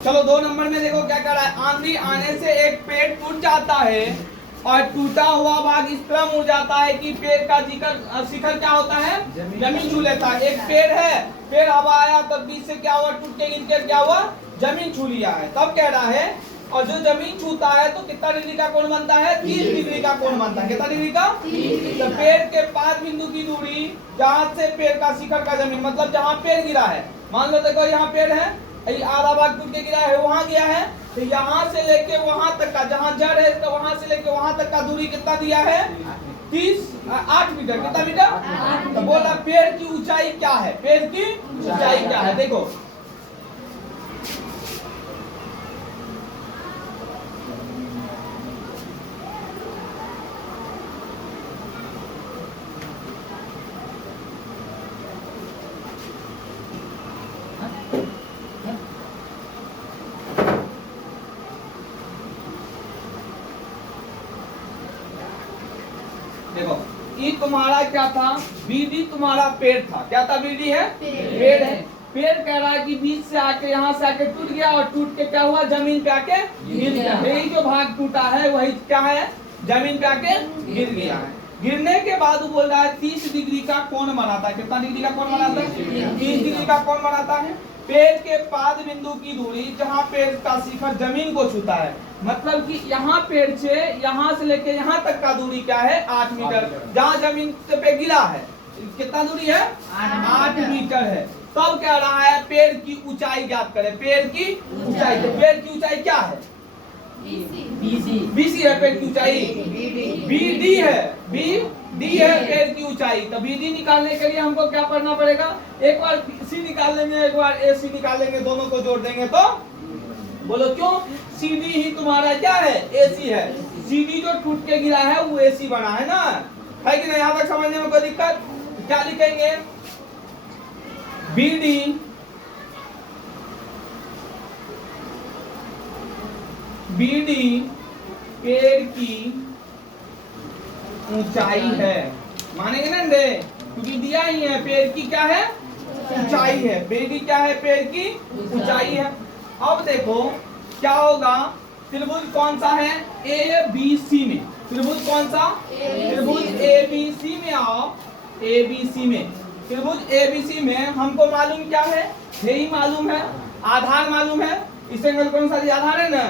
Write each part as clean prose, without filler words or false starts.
चलो 2 नंबर में देखो क्या कर रहा है। आंधी आने से एक पेड़ टूट जाता है और टूटा हुआ भाग इस तरह मुड़ जाता है कि पेड़ का शिखर क्या होता है, जमीन छू लेता है। एक पेड़ है, पेड़ हवा आया तब बीच से क्या हुआ, टूट के गिर के क्या हुआ, जमीन छू लिया है। तब कह रहा है और जो जमीन छूता है तो कितना डिग्री का कोण बनता है, 30 डिग्री का कोण बनता है। कितना डिग्री का? तो पेड़ के 5 बिंदु की दूरी जहाँ से पेड़ का शिखर का जमीन, मतलब जहाँ पेड़ गिरा है, मान लो देखो यहाँ पेड़ है, आधा भाग टूट के गिरा है, वहां गया है, तो यहाँ से लेके वहां तक का, जहाँ जड़ है इसका, वहां से लेके वहां तक का दूरी कितना दिया है, 8 मीटर। कितना मीटर? तो बोला पेड़ की ऊंचाई क्या है, पेड़ की ऊंचाई क्या है। देखो देखो ई तुम्हारा क्या था, बीडी तुम्हारा पेड़ था। क्या था? बीडी है, पेड़ है। पेड़ कह रहा है कि बीच से आके यहाँ से आके टूट गया और टूट के क्या हुआ, जमीन पे आके गिर गया। यही जो भाग टूटा है वही क्या है, जमीन पे आके गिर गया है। गिरने के बाद वो बोल रहा है 30 डिग्री का कोण बनाता है। कितना डिग्री का कोण बनाता है? 30 डिग्री का कोण बनाता है। पेड़ के पाद बिंदु की दूरी जहाँ पेड़ का शिखर जमीन को छूता है, मतलब कि यहाँ पेड़ से यहाँ से लेके यहाँ तक का दूरी क्या है, 8 मीटर। जहाँ जमीन पे गिरा है कितना दूरी है, 8 मीटर है। तब कह रहा है पेड़ की ऊंचाई ज्ञात करें। पेड़ की ऊंचाई, तो पेड़ की ऊंचाई क्या है, बीसी है पेड़ की ऊंचाई, बीडी है, डी है पेड़ की ऊंचाई। तो बीडी निकालने के लिए हमको क्या करना पड़ेगा, एक बार सी निकाल लेंगे, एक बार ए सी निकाल लेंगे, दोनों को जोड़ देंगे तो बोलो क्यों, सीडी ही तुम्हारा क्या है, एसी है। सीडी जो टूट के गिरा है वो एसी बना है ना, है कि नहीं? यहाँ तक समझने में कोई दिक्कत? क्या लिखेंगे, बीडी बीडी पेड़ की ऊंचाई है। मानेंगे ना रे, क्योंकि दिया ही है पेड़ की क्या है, ऊंचाई है। बीडी क्या है, पेड़ की ऊंचाई है। अब देखो क्या होगा, त्रिभुज कौन सा है, ए बी सी में। त्रिभुज कौन सा, त्रिभुज ए बी सी में। आओ ए बी सी में, त्रिभुज ए बी सी में हमको मालूम क्या है, यही मालूम है, आधार मालूम है। इससे कौन सा आधार है ना,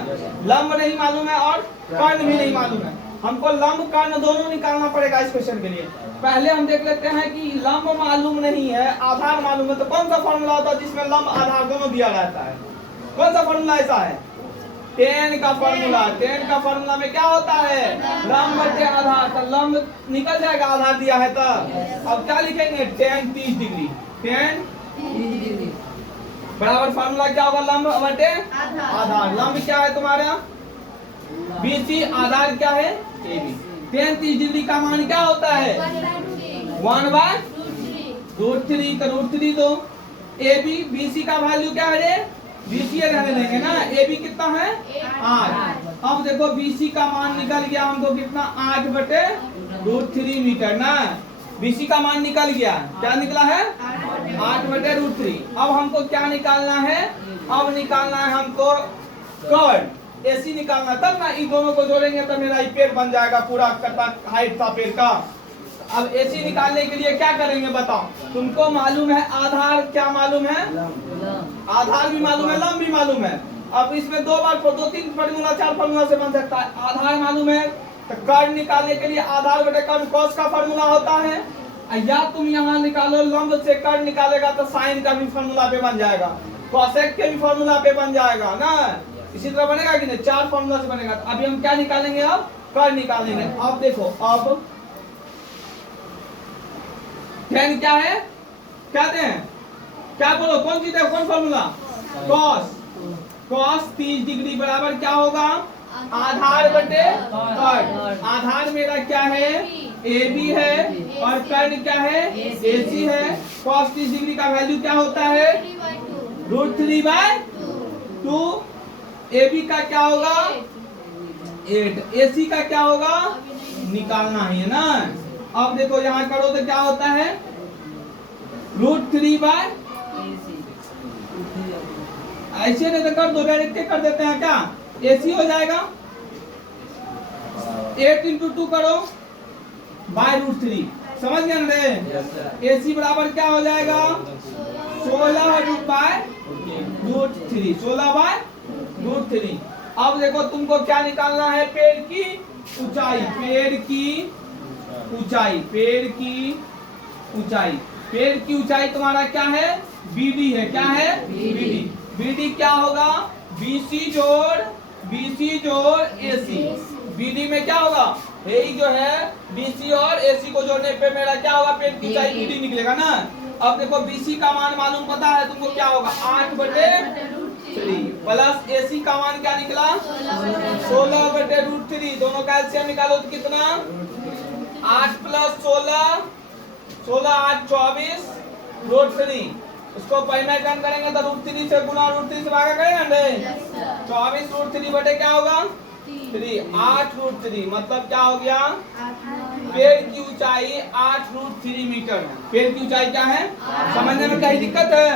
लंब नहीं मालूम है और कर्ण भी नहीं मालूम है। हमको लंब कर्ण दोनों निकालना पड़ेगा इस क्वेश्चन के लिए। पहले हम देख लेते हैं कि लंब मालूम नहीं है, आधार मालूम है, तो कौन सा फॉर्मूला होता है जिसमें लंब आधार दोनों दिया रहता है? कौन सा फॉर्मूला ऐसा है, टेन का फॉर्मूला। टेन का फॉर्मूला में क्या होता है, लंब बटे आधार। तो लंब निकल जाएगा, आधार दिया है। तो अब क्या लिखेंगे, टेन 30 डिग्री, टेन बराबर फॉर्मूला क्या होगा, लंब बटे आधार। लंब क्या है तुम्हारा, बीसी, आधार क्या है, एबी। टेन 30 डिग्री का मान क्या होता है, 1/√3। तो √3 दो, एबी बीसी का वैल्यू क्या है, बीसी रहने देंगे ना, एबी कितना है, 8। अब देखो बीसी का मान निकल गया हमको कितना, 8/√3 मीटर ना। बीसी का मान निकल गया, क्या निकला है, 8/√3। अब हमको क्या निकालना है, अब निकालना है हमको कर्ण, एसी निकालना, तब ना इन दोनों को जोड़ेंगे तब मेरा पेड़ बन जाएगा, पूरा कटा हाइट था पेड़ का। अब एसी निकालने के लिए क्या करेंगे बताओ, तुमको मालूम है आधार, क्या मालूम है, आधार भी मालूम है, लंब भी मालूम है। अब इसमें 2-3 फॉर्मूला 4 फॉर्मूला से बन सकता है। आधार मालूम है तो कर्ण निकालने के लिए आधार बटे कर्ण कॉस का फॉर्मूला होता है, या तुम यहाँ निकालो लंब से कर्ण निकालेगा तो साइन का भी फॉर्मूला पे बन जाएगा, कॉसेक के भी फॉर्मूला पे बन जाएगा ना। इसी तरह बनेगा कि नहीं, 4 फॉर्मूला से बनेगा। अभी हम क्या निकालेंगे, अब कर्ण निकालेंगे। अब देखो, अब टेन क्या है, कहते हैं क्या, बोलो कौन चीज है, कौन फॉर्मूला, कॉस। कॉस 30 डिग्री बराबर क्या होगा, आधार बटे कर्ण। आधार मेरा क्या है, ए बी है, और कर्ण क्या है, एसी है। कॉस 30 डिग्री का वैल्यू क्या होता है, √3/2। ए बी का क्या होगा, 8। एसी का क्या होगा, निकालना है ना। अब देखो यहाँ करो तो क्या होता है, √3/, ऐसे नहीं तो कर दो, डायरेक्ट कर देते हैं क्या, AC हो जाएगा 8 इंटू 2 करो बाय रूट 3, समझ गए ना रे। AC बराबर क्या हो जाएगा 16 root by root 3, 16 by root 3। अब देखो तुमको क्या निकालना है, पेड़ की ऊंचाई, पेड़ की ऊंचाई, पेड़ की ऊंचाई। पेड़ की ऊंचाई तुम्हारा क्या है, BD है, क्या है BD। BD क्या होगा, BC जोड़ AC। BD में क्या होगा, यही जो है BC और AC को जोड़ने पे मेरा क्या होगा, पेड़ की ऊंचाई BD निकलेगा ना। अब देखो BC का मान मालूम पता है तुमको, क्या होगा 8/3 प्लस AC का मान क्या निकला 16/√3। दोनों का एलसीएम निकालो तो कितना 8 + 16, 16 8 24 √3। उसको पहले टर्न करेंगे तो √3 से गुना √3 से भागा करेंगे ना, 24 √3 बटे क्या होगा 3, 8 √3 मतलब क्या हो गया, पेड़ की ऊंचाई 8 √3 मीटर है। पेड़ की ऊंचाई क्या है, समझने में कहीं दिक्कत है।